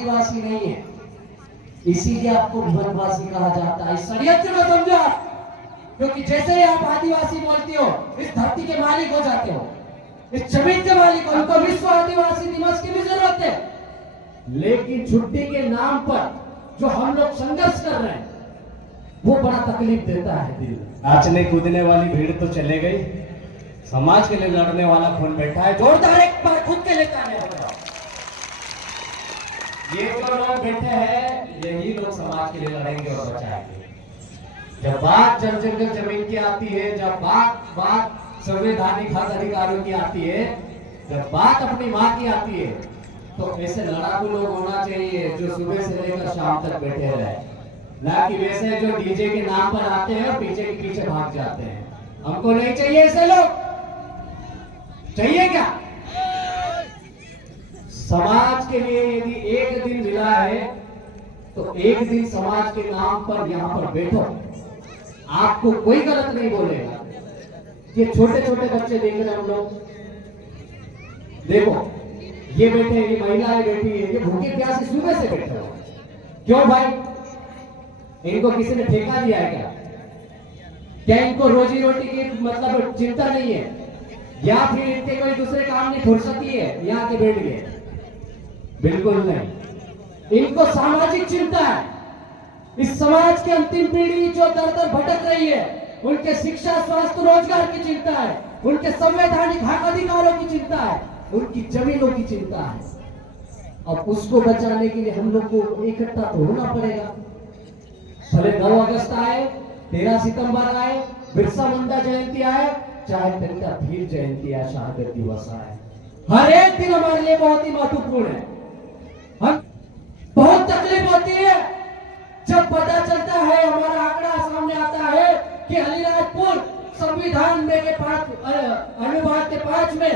आदिवासी नहीं है, इसीलिए आपको वनवासी कहा जाता है। इस षड्यंत्र को समझो, क्योंकि जैसे ही आप आदिवासी बोलते हो इस धरती के मालिक हो जाते हो, इस जमीन के मालिक हो। उनको विश्व आदिवासी दिवस की भी जरूरत है, लेकिन छुट्टी के नाम पर जो हम लोग संघर्ष कर रहे हैं वो बड़ा तकलीफ देता है दिल। नाचने कूदने वाली भीड़ तो चले गई, समाज के लिए लड़ने वाला कौन बैठा है? जोरदार एक बार खुद के लेता है। ये जो लोग बैठे हैं यही लोग समाज के लिए लड़ेंगे और बचाएंगे। जब बात जन जंगल जमीन की आती है, जब बात संवैधानिक हक अधिकारों की आती है, जब बात अपनी माँ की आती है, तो ऐसे लड़ाकू लोग होना चाहिए जो सुबह से लेकर शाम तक बैठे रहे, ना कि वैसे जो डीजे के नाम पर आते हैं और पीछे के पीछे भाग जाते हैं। हमको नहीं चाहिए ऐसे लोग। चाहिए क्या? समाज के लिए यदि एक दिन मिला है तो एक दिन समाज के नाम पर यहाँ पर बैठो, आपको कोई गलत नहीं बोलेगा। ये छोटे छोटे बच्चे देख रहे हैं हम लोग, देखो ये बैठे, ये महिलाएं बैठी है, ये भूखे प्यासे सुबह से बैठे हो। क्यों भाई? इनको किसी ने ठेका दिया है क्या? क्या इनको रोजी रोटी की मतलब चिंता नहीं है, या फिर इनके कोई दूसरे काम नहीं फुर्सती है यहाँ के बैठ गए? बिल्कुल नहीं, इनको सामाजिक चिंता है। इस समाज की अंतिम पीढ़ी जो दर दर भटक रही है, उनके शिक्षा, स्वास्थ्य, रोजगार की चिंता है, उनके संवैधानिक हक अधिकारों की चिंता है, उनकी जमीनों की चिंता है। और उसको बचाने के लिए हम लोग को इकट्ठा तो होना पड़ेगा। भले 9 अगस्त आए, 13 सितंबर आए, बिरसा मुंडा जयंती आए, चाहे पेंटा भील जयंती आए, शहादत दिवस आए, हर एक दिन हमारे लिए बहुत ही महत्वपूर्ण है। हम बहुत तकलीफ होती है जब पता चलता है, हमारा आंकड़ा सामने आता है कि अलीराजपुर संविधान में के 5 अनुभाग के 5 में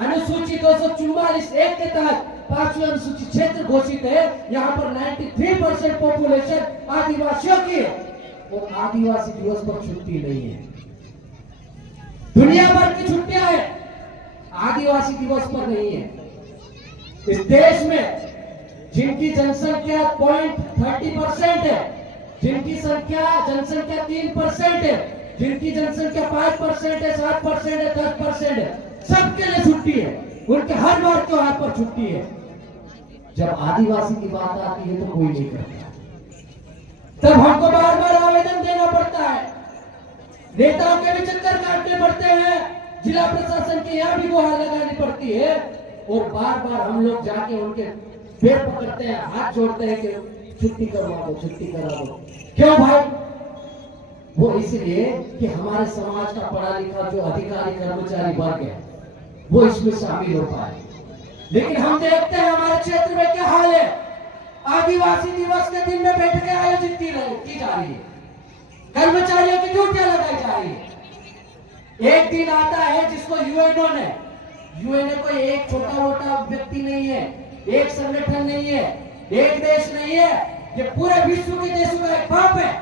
अनुसूची 244 एक के तहत 5वीं अनुसूची क्षेत्र घोषित है। यहाँ पर 93% पॉपुलेशन आदिवासियों की है, और आदिवासी दिवस पर छुट्टी नहीं है। दुनिया भर की छुट्टियां हैं, आदिवासी दिवस पर नहीं है। इस देश में जिनकी जनसंख्या 0.30% है, जिनकी जनसंख्या 3% है, जिनकी जनसंख्या 5% है, 7% है, 10% है, सबके लिए छुट्टी है। उनके हर बार त्योहार पर छुट्टी है। जब आदिवासी की बात आती है तो कोई नहीं करता, तब हमको बार बार आवेदन देना पड़ता है, नेताओं के भी चक्कर काटने पड़ते हैं, जिला प्रशासन के यहाँ भी गुहार लगानी पड़ती है, और बार बार हम लोग जाके उनके पैर पकड़ते हैं, हाथ जोड़ते हैं कि छुट्टी करवा दो, छुट्टी करा दो। क्यों भाई? वो इसलिए कि हमारे समाज का पढ़ा लिखा जो अधिकारी कर्मचारी वर्ग है वो इसमें शामिल हो पाए। लेकिन हम देखते हैं हमारे क्षेत्र में क्या हाल है। आदिवासी दिवस के दिन में बैठकें आयोजित की जा रही है, कर्मचारियों की ड्यूटियां लगाई जा रही है। एक दिन आता है जिसको यूएनओ ने, यूएनओ कोई एक छोटा मोटा व्यक्ति नहीं है, एक संगठन नहीं है, एक देश नहीं है, ये पूरे विश्व के देशों का एक बाप है।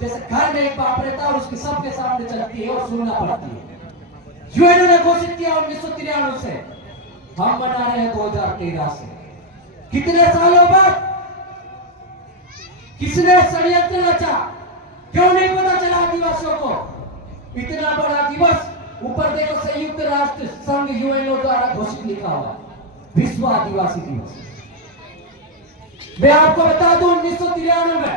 जैसे घर में एक बाप रहता है और उसके सबके सामने चलती है और सुनना पड़ती है। यूएनओ ने घोषित किया 1993 से, हम मना रहे हैं 2013 से। कितने सालों बाद किसने षड्यंत्र रचा? क्यों नहीं पता चला आदिवासियों को? इतना बड़ा दिवस, ऊपर देखो संयुक्त राष्ट्र संघ यूएनओ द्वारा घोषित लिखा हुआ विश्व आदिवासी दिवस। मैं आपको बता दूं 1993 में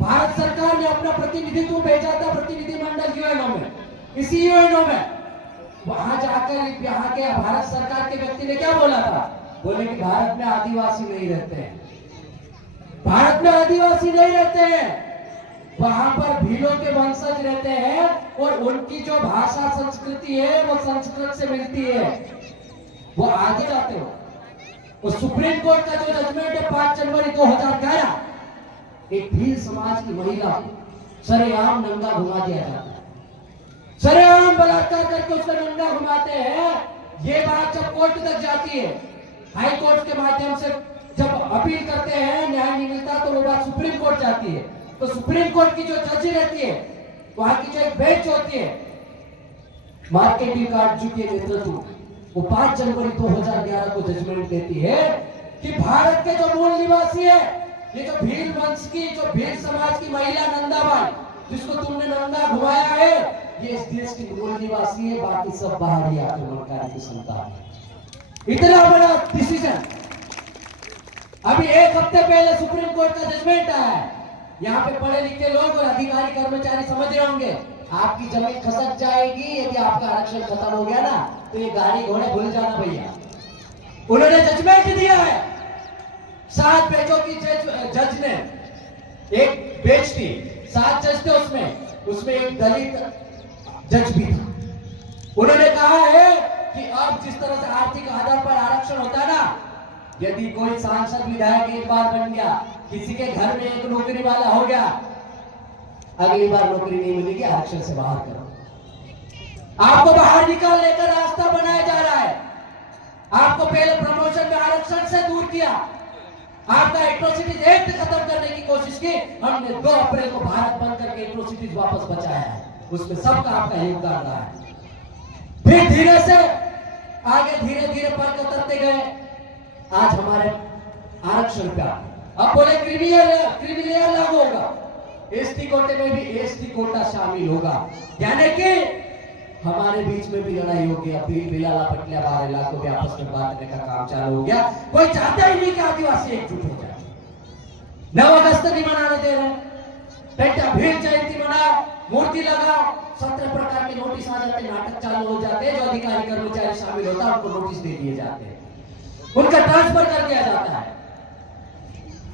भारत सरकार ने अपना प्रतिनिधित्व भेजा था, प्रतिनिधिमंडल यूएनओ में। इसी यूएनओ में वहां जाकर यहाँ के भारत सरकार के व्यक्ति ने क्या बोला था? बोले कि भारत में आदिवासी नहीं रहते हैं, भारत में आदिवासी नहीं रहते हैं, वहां पर भीलों के वंशज रहते हैं, और उनकी जो भाषा संस्कृति है वो संस्कृत से मिलती है। वो आगे जाते हो, वो सुप्रीम कोर्ट का जो जजमेंट है 5 जनवरी 2011, एक भील समाज की महिला को सरेआम नंगा घुमा दिया जाता है, सरेआम बलात्कार करके उसका नंगा घुमाते हैं। ये बात जब कोर्ट तक जाती है, हाई कोर्ट के माध्यम से जब अपील करते हैं, न्याय नहीं मिलता, तो वो बात सुप्रीम कोर्ट जाती है। तो सुप्रीम कोर्ट की जो जज रहती है, वहां की जो एक बेंच होती है, मार्केटिंग कार्ड जी के नेतृत्व, वो 5 जनवरी 2011 को जजमेंट देती है कि भारत के जो मूल निवासी है, ये जो भील वंश की, जो भील समाज की महिला नंदाबाई, जिसको तुमने नंदा घुमाया है, ये इस देश की मूल निवासी है, बाकी सब बाहरी आक्रमणकारी की संतान है। इतना बड़ा डिसीजन अभी एक हफ्ते पहले सुप्रीम कोर्ट का जजमेंट आया है। यहाँ पे पढ़े लिखे लोग और अधिकारी कर्मचारी समझ रहे होंगे, आपकी जमीन खसक जाएगी यदि आपका आरक्षण खत्म हो गया ना, तो ये गाड़ी घोड़े भूल जाना भैया। उन्होंने जजमेंट दिया है, 7 बेंचों की जज ने, एक बेंच थी, 7 जज थे उसमें एक दलित जज भी था। उन्होंने कहा है कि अब जिस तरह से आर्थिक आधार पर आरक्षण होता है ना, यदि कोई सांसद विधायक एक बार बन गया, किसी के घर में एक नौकरी वाला हो गया, अगली बार नौकरी नहीं मिलेगी, आरक्षण से बाहर करो। आपको बाहर निकालने का रास्ता बनाया जा रहा है। आपको पहले प्रमोशन में आरक्षण से दूर किया, आपका एट्रोसिटीज एक्ट खत्म करने की कोशिश की, हमने 2 अप्रैल को भारत बंद करके एट्रोसिटीज वापस बचाया है, उसमें सबका आपका योगदान रहा है। फिर धीरे से आगे धीरे धीरे पर कतरते गए, आज हमारे आरक्षण पे अब बोले क्रिमिनल लागू होगा, एसटी कोटे में भी एसटी कोटा शामिल होगा, यानी कि हमारे बीच में भी लड़ाई हो गया। फिर बिलाला पटलिया बारे इलाकों में आपस में बांटने का काम चालू हो गया। कोई चाहता ही नहीं कि आदिवासी एकजुट हो जाए। 9 अगस्त नहीं मनाने दे रहे, बेटा भील जयंती मनाओ, मूर्ति लगाओ, 17 प्रकार के नोटिस आ जाते, नाटक चालू हो जाते हैं। जो अधिकारी कर्मचारी शामिल होता है उनको नोटिस दे दिए जाते हैं, उनका ट्रांसफर कर दिया जाता है।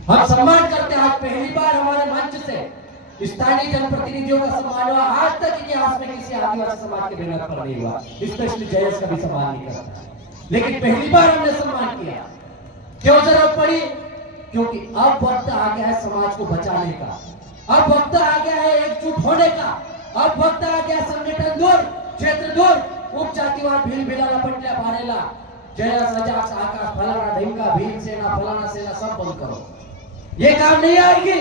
हम सम्मान करते हैं, आज पहली बार हमारे मंच से स्थानीय जनप्रतिनिधियों का सम्मान हुआ। आज तक इतिहास में किसी आदिवासी समाज के बैनर पर नहीं हुआ, स्पेशली जयस का भी सम्मान नहीं करता, लेकिन पहली बार हमने सम्मान किया। क्यों जरूरत पड़ी? क्योंकि अब वक्त आ गया है समाज को बचाने का, अब वक्त आ गया है एकजुट होने का, अब वक्त आ गया संगठन दूर, क्षेत्र दूर, उप जातिवाद, भील बिलाला पटलिया बारेला, जयस अजाक्स आकाश फलाना ढिमका भील सेना फलाना सेना सब बंद करो, ये काम नहीं आएगी।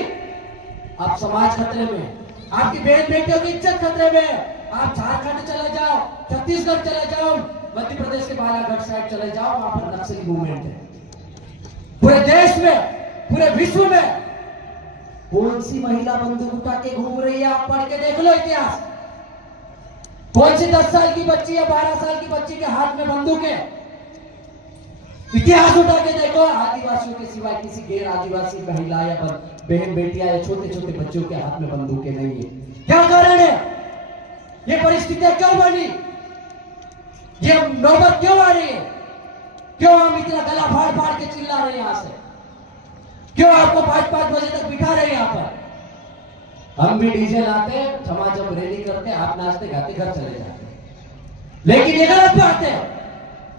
आप समाज खतरे में, आपकी बहन बेटियों की इज्जत खतरे में। आप झारखंड चले जाओ, छत्तीसगढ़ चले जाओ, मध्य प्रदेश के बालाघाट साइड चले जाओ, वहां पर नक्सली मूवमेंट है। पूरे देश में, पूरे विश्व में कौन सी महिला बंदूक उठा के घूम रही है? आप पढ़ के देख लो इतिहास। कौन सी 10 साल की बच्ची या 12 साल की बच्ची के हाथ में बंदूक है? इतिहास उठा के देखो। आदिवासियों के सिवाय किसी गैर आदिवासी महिला या बहन बेटियां या छोटे छोटे बच्चों के हाथ में बंदूकें नहीं है। क्या कारण है? ये परिस्थितियां क्यों बनी? ये नौबत क्यों आ रही है? क्यों हम इतना गला फाड़ फाड़ के चिल्ला रहे हैं यहां से? क्यों आपको 5-5 बजे तक बिठा रहे हैं यहां पर? हम भी डीजे लाते, समाज हम रैली करते, आप नाचते गाते घर चले जाते, लेकिन ये गलत बात है।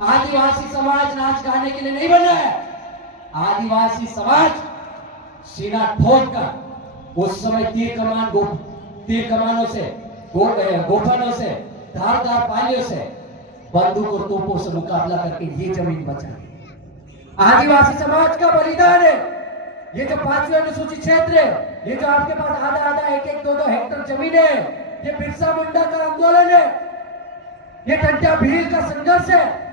आदिवासी समाज नाच गाने के लिए नहीं बना है। आदिवासी समाज सीना ठोक कर उस समय तीर कमानों से, गोफनों से, धारदार पालियों से, बंदूक और तोपों से मुकाबला करके ये जमीन बचा। आदिवासी समाज का बलिदान है। ये जो 5वीं अनुसूचित क्षेत्र है, ये जो आपके पास आधा 1-1, 2-2 हेक्टर जमीन है, ये बिरसा मुंडा का आंदोलन है, ये टंट्या भील का संघर्ष है।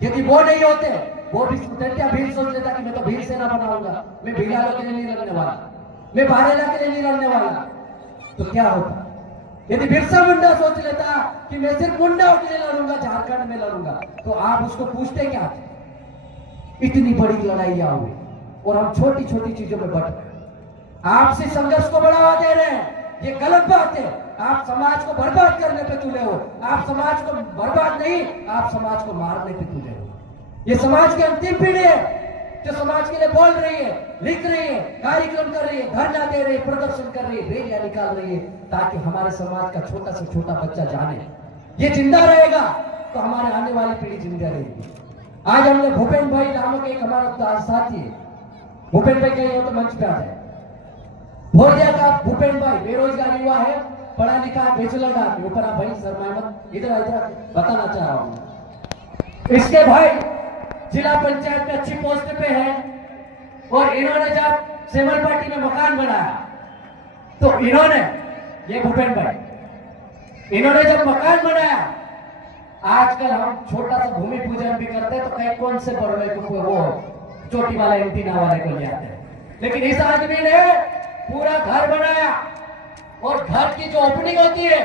यदि वो नहीं होते, वो भी टंट्या भील सोच लेता कि मैं तो भील सेना बनाऊंगा, मैं भीलालों के लिए नहीं लड़ने वाला, मैं बारेला के लिए नहीं लड़ने वाला, तो क्या होता? यदि बिरसा मुंडा सोच लेता कि मैं सिर्फ मुंडाओं के लिए लड़ूंगा, झारखंड में लड़ूंगा, तो आप उसको पूछते क्या? इतनी बड़ी लड़ाइयां हुई और हम छोटी छोटी चीजों में बट गए। आपसी संघर्ष को बढ़ावा दे रहे हैं, ये गलत बात है। आप समाज को बर्बाद करने पे तुले हो। आप समाज को बर्बाद नहीं, आप समाज को मारने पे तुले हो। ये समाज की अंतिम पीढ़ी है जो समाज के लिए बोल रही है, लिख रही है, कार्यक्रम कर रही है, धरना दे रही है, प्रदर्शन कर रही है, रैलियां निकाल रही है, ताकि हमारे समाज का छोटा से छोटा बच्चा जाने ये जिंदा रहेगा तो हमारे आने वाली पीढ़ी जिंदा रहेगी। आज हमने भूपेन भाई नामक एक हमारा साथी है, भूपेन भाई कहीं हो तो मंच पे आ जाए। भोरदिया का भूपेन भाई बेरोजगार युवा है, पढ़ा लिखा बैचलर का ऊपर। आप भाई सरमामत इधर बताना चाह रहा हूं। इसके भाई जिला पंचायत में अच्छी पोस्ट पे है और इन्होंने जब सेमल पार्टी में मकान बनाया तो इन्होंने, ये भूपेन भाई, इन्होंने जब मकान बनाया, आजकल हम छोटा सा भूमि पूजन भी करते हैं तो कहीं कौन से बड़े को वो चोटी वाले एंटीना वाले को ले आते हैं। लेकिन इस आदमी ने पूरा घर बनाया, और घर की जो ओपनिंग होती है,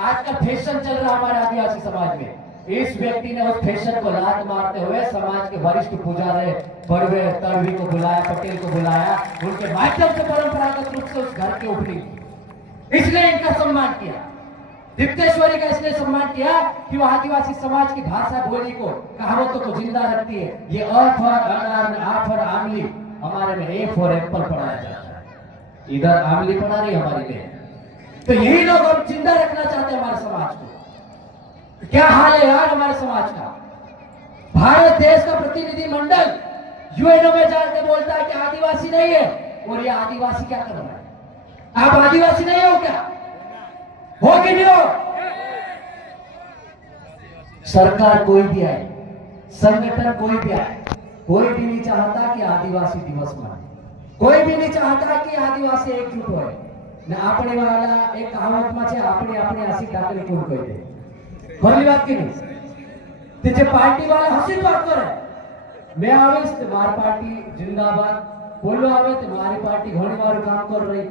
आज का फैशन चल रहा हमारे आदिवासी समाज में, इस व्यक्ति ने उस फैशन को लात मारते हुए समाज के वरिष्ठ पुजारी बड़वे तड़वी को बुलाया, पटेल को बुलाया, उनके माध्यम से परंपरागत रूप से उस घर की ओपनिंग की। इसलिए इनका सम्मान किया, दिप्तेश्वरी का इसलिए सम्मान किया कि वो आदिवासी समाज की भाषा बोली को, कहावतों को जिंदा रखती है। ये अ फॉर अनार, आ फॉर आमली, हमारे में ए फॉर एप्पल पढ़ाया जाता है, इधर आमली पढ़ा रही हमारी में। तो यही लोग हम जिंदा रखना चाहते हैं हमारे समाज को। क्या हाल है यार हमारे समाज का। भारत देश का प्रतिनिधि मंडल यूएनओ में जाके बोलता है कि आदिवासी नहीं है, और ये आदिवासी क्या कर रहा है? आप आदिवासी नहीं हो क्या? हो कि नहीं हो? सरकार कोई भी आए, संगठन कोई भी आए, कोई भी नहीं चाहता कि आदिवासी दिवस मनाए, कोई भी नहीं चाहता कि आदिवासी एकजुट हो। ने આપણે વાળા એક કહાવતમાં છે, આપણે આપણે હસી ડાકલી કોણ કહી દે, ખરી વાત કે નહીં? તે જે પાર્ટી વાળા હસી વાત કરે, मैं आवेश ते मारी पार्टी जिंदाबाद, बोलो आवे ते मारी पार्टी घणी वार काम कर रही।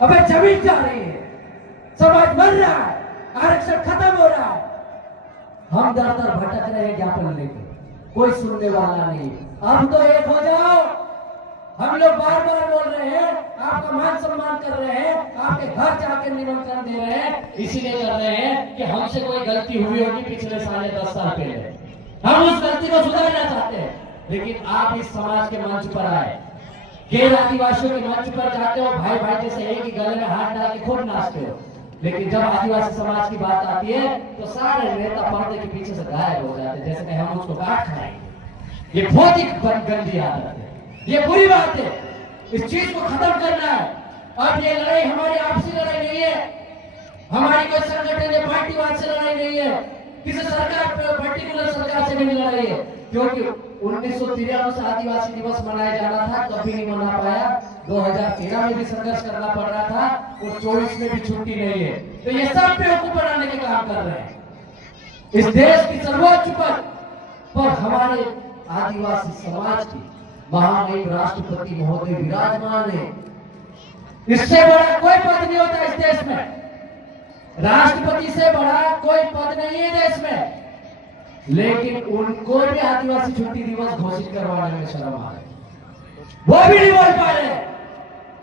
अबे जमीन जा रही है, समाज मर रहा है, आरक्षण खत्म हो रहा है, हम दर दर भटक रहे हैं ज्ञापन लेके, कोई सुनने वाला नहीं। अब तो एक हो जाओ। हम लोग बार बार बोल रहे हैं, आपका मान सम्मान कर रहे हैं, आपके घर जाकर निमंत्रण दे रहे हैं, इसीलिए कर रहे हैं कि हमसे कोई गलती हुई होगी पिछले 10.5 साल पहले, हम उस गलती को सुधारना चाहते हैं। लेकिन आप इस समाज के मंच पर आए, गैर आदिवासियों के मंच पर जाते हो, भाई भाई जैसे एक ही गले में हाथ डाल के खूब नाचते हो, लेकिन जब आदिवासी समाज की बात आती है तो सारे नेता पर्दे के पीछे से गायब हो जाते हैं, जैसे कि हम उसको काट खाएंगे। ये बहुत ही गंदी आदत है, ये बुरी बात है, इस चीज को खत्म करना है। अब ये लड़ाई हमारी आपसी लड़ाई नहीं है, हमारी कोई संगठन या पार्टीवाद से लड़ाई नहीं है, किसी सरकार पर्टिकुलर सरकार से नहीं लड़ाई है, क्योंकि 1993 से आदिवासी दिवस मनाया जाना था, कभी नहीं मना पाया। 2013 में भी संघर्ष करना पड़ रहा था, और 24 में भी छुट्टी नहीं है। तो ये सब बेवकूफ बनाने के काम कर रहे हैं। इस देश की सर्वोच्च पद पर हमारे आदिवासी समाज की महामहिम राष्ट्रपति महोदय विराजमान है। इससे बड़ा कोई पद नहीं होता इस देश में, राष्ट्रपति से बड़ा कोई पद नहीं है देश में, लेकिन उनको भी आदिवासी छुट्टी दिवस घोषित करवाने में शर्म आ रही, वो भी नहीं बोल पा रहे।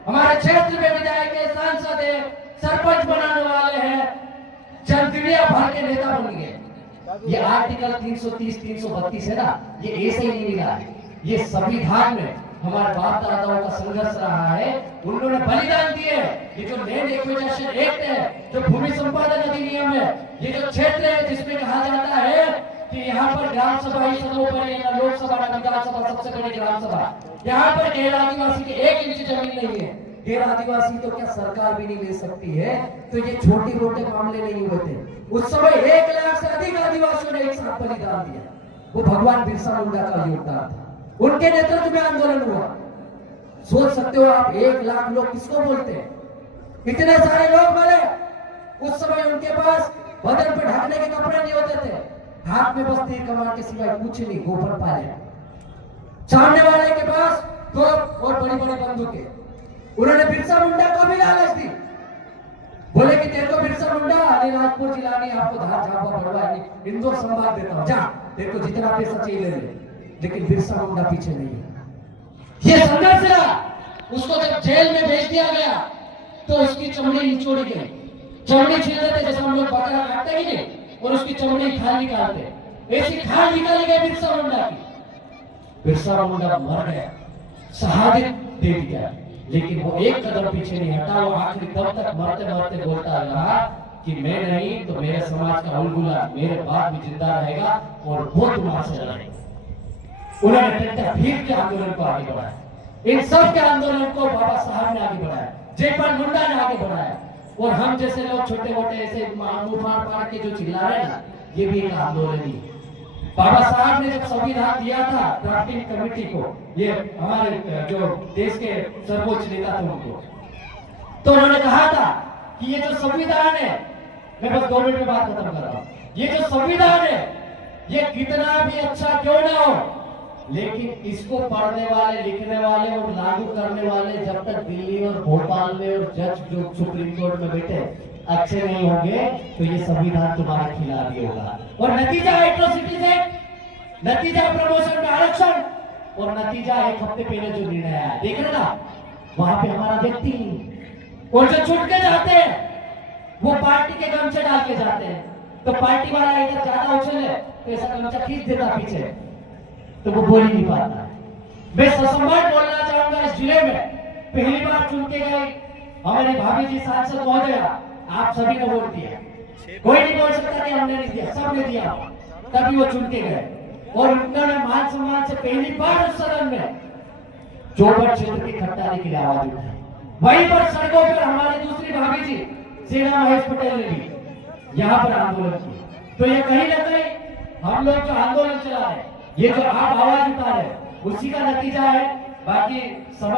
हमारे क्षेत्र में विधायक है, सांसद है, सरपंच बनाने वाले हैं, जब दुनिया भर के नेता बन गए। ये आर्टिकल 330 332 है ना, ये ऐसे ही नहीं मिला है, ये संविधान में हमारे बाप दादाओं का संघर्ष रहा है, उन्होंने बलिदान दिए। ये जो लैंड एक्विजिशन एक्ट है, जो भूमि संपादन अधिनियम है, ये जो क्षेत्र है जिसमें कहा जाता है कि यहाँ पर ग्राम सभा ही सर्वोपरि है, ना लोकसभा ना विधानसभा, सबसे बड़ी ग्राम सभा, यहाँ पर गैर आदिवासी की 1 इंच जमीन नहीं है। गैर आदिवासी तो क्या सरकार भी नहीं ले सकती है, तो ये छोटे मोटे मामले नहीं होते। उस समय 1 लाख से अधिक आदिवासियों ने एक साथ बलिदान दिया, वो भगवान बिरसा मुंडा का योगदान था, उनके नेतृत्व में आंदोलन हुआ। सोच सकते हो आप, 1 लाख लोग किसको बोलते हैं? इतने सारे लोग मरे। उस समय उनके पास बदन पे ढकने के कपड़े नहीं होते थे, हाथ में बस तीर कमान के सिवाय कुछ नहीं, गोबर पाले। सामने वाले के पास तोप और बड़ी बड़ी बंदूकें। उन्होंने बिरसा मुंडा को भी लालच दी, बोले कि तेरे को बिरसा मुंडा अलीराजपुर जिला में आपको धार झापा बढ़वा इंदौर संभाग देता हूं, जा तेरे को जितना पैसा चाहिए ले ले। लेकिन बिरसा मुंडा पीछे नहीं है। ये संघर्ष रहा। उसको जब जेल में भेज दिया गया तो उसकी चमड़ी निचोड़ी गई, चमड़ी छील देते जैसे हम लोग बकरा काटते ही नहीं, और उसकी चमड़ी खाल निकालते, ऐसी खाल निकाली गई बिरसा मुंडा की। बिरसा मुंडा मर गया, शहादत दे दिया, लेकिन वो एक कदम पीछे नहीं हटा। वो आखिरी दम तक मरते मरते बोलता रहा कि मैं नहीं तो मेरे समाज का उलगुला, मेरे बाप भी जिंदा रहेगा और वो तुम्हारे से लड़ेगा। उन्होंने टट्टा भीड़ के आंदोलन को आगे बढ़ाया, इन सब के आंदोलन को बाबा साहब ने आगे बढ़ाया, जयपाल मुंडा ने आगे बढ़ाया, और हम जैसे लोग छोटे मोटे ऐसे मुंह फाड़ के जो चिल्ला रहे ना, ये भी एक आंदोलन ही। बाबा साहब ने जब संविधान दिया था ड्राफ्टिंग कमेटी को, ये हमारे जो देश के सर्वोच्च नेता थे उनको, तो उन्होंने कहा था कि ये जो संविधान है, मैं बस 2 मिनट में बात खत्म कर रहा हूं, ये जो संविधान है ये कितना भी अच्छा क्यों ना हो, लेकिन इसको पढ़ने वाले, लिखने वाले और लागू करने वाले जब तक दिल्ली और भोपाल में और जज जो सुप्रीम कोर्ट में बैठे अच्छे नहीं होंगे तो ये संविधान तुम्हारे खिलाफ ही होगा। और नतीजा एट्रोसिटीज एक्ट, नतीजा प्रमोशन में आरक्षण और नतीजा एक हफ्ते पहले जो निर्णय आया, देख रहे ना, वहां पे हमारा व्यक्ति नहीं। और जो छूट के जाते हैं वो पार्टी के गमछे डाल के जाते हैं, तो पार्टी वाला इधर ज्यादा उछले तो ऐसा गमछा खींच देता पीछे, तो वो बोल ही नहीं पाता। मैं ससंबट बोलना चाहूंगा, इस जिले में पहली बार चुन के गए हमारी भाभी जी सांसद महोदया, आप सभी ने वोट दिया, कोई नहीं बोल सकता कि हमने नहीं दिया, सबने दिया, तभी वो चुन के गए। और उन्होंने मान सम्मान से पहली बार उस सदन में चौबट क्षेत्र की खट्टारी के लिए आवाज उठाई। वहीं पर सड़कों पर हमारी दूसरी भाभी जी सेना महेश पटेल ने भी यहाँ पर आंदोलन किया। तो ये कहीं ना कहीं हम लोग जो आंदोलन चला रहे, ये जो आप आवाज उठा रहे, उसी का नतीजा है। बाकी समय